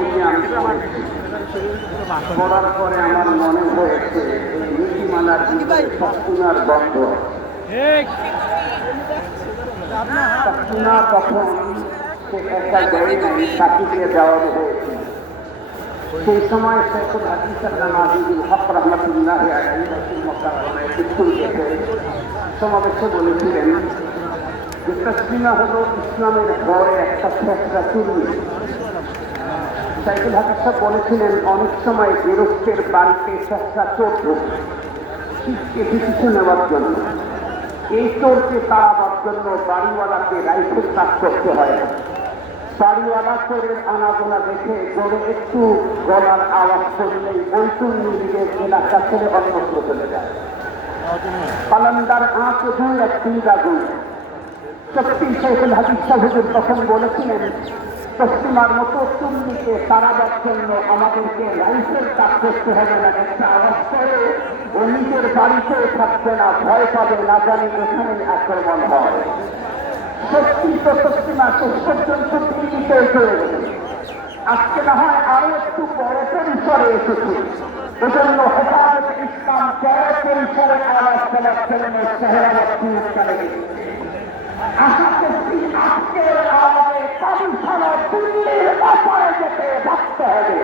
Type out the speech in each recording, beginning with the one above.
নবীকে আমি পড়ার পরে আমার মনে হয়েছে এই নীতিমালার সবচুনার বন্ধ। সবচুনা তখন সে একা দেয় নাই, সাথীকে দেওয়া হয়েছে। সেই সময় শেখুল হাদিস আল্লামা আজিজুল হক রাহমাতুল্লাহ আলাইহি রাসূল মুকাররমে তিতুলকে সমাবেশে বলেছিলেন যে তাসলিমা হলো ইসলামের ঘরে একটা শেখরা চুরি। শেখুল হাদিস বলেছিলেন অনেক সময় গৃহস্থের বাড়িতে শেখরা চোর ঢোকে শীতকে পিছু নেওয়ার জন্য। এই চোরকে তাড়াবার জন্য বাড়িওয়ালাকে রাইফেল কাজ করতে হয়। বাড়িওয়ালা চোরের আনাগোনা দেখে জোরে একটু গলার আওয়াজ করলেই ওই চুর নিজেদের এলাকা ছেড়ে অন্যত্র চলে যায়। পালান্দার আঁচ দুই এক চিন্তা গুণ সত্যি শেখুল হাদিস হুজুর তখন বলেছিলেন তসলিমার মতো চুন্নিকে তাড়াবার জন্য আমাদেরকে রাইফেল কাজ করতে হবে না। একটা আওয়াজ করে ও নিজের বাড়িতেও থাকবে না, ভয় পাবে, না জানি এখানে আক্রমণ হয়। সত্যি তো তসলিমা শেষ পর্যন্ত দিল্লিতে চলে গেছে। আজকে না হয় আরো একটু বড় পরিসরে এসেছে। এজন্য হেফাজত ইসলাম বড় পরিসরে আওয়াজ করার জন্য চেহারা আশা করছি আজকের আওয়াজে পাকিস্তানের দিল্লির অপারে যেতে ভাবতে হবে।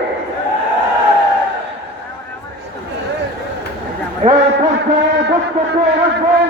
এই পর্যায়ে বক্তব্য রাখবেন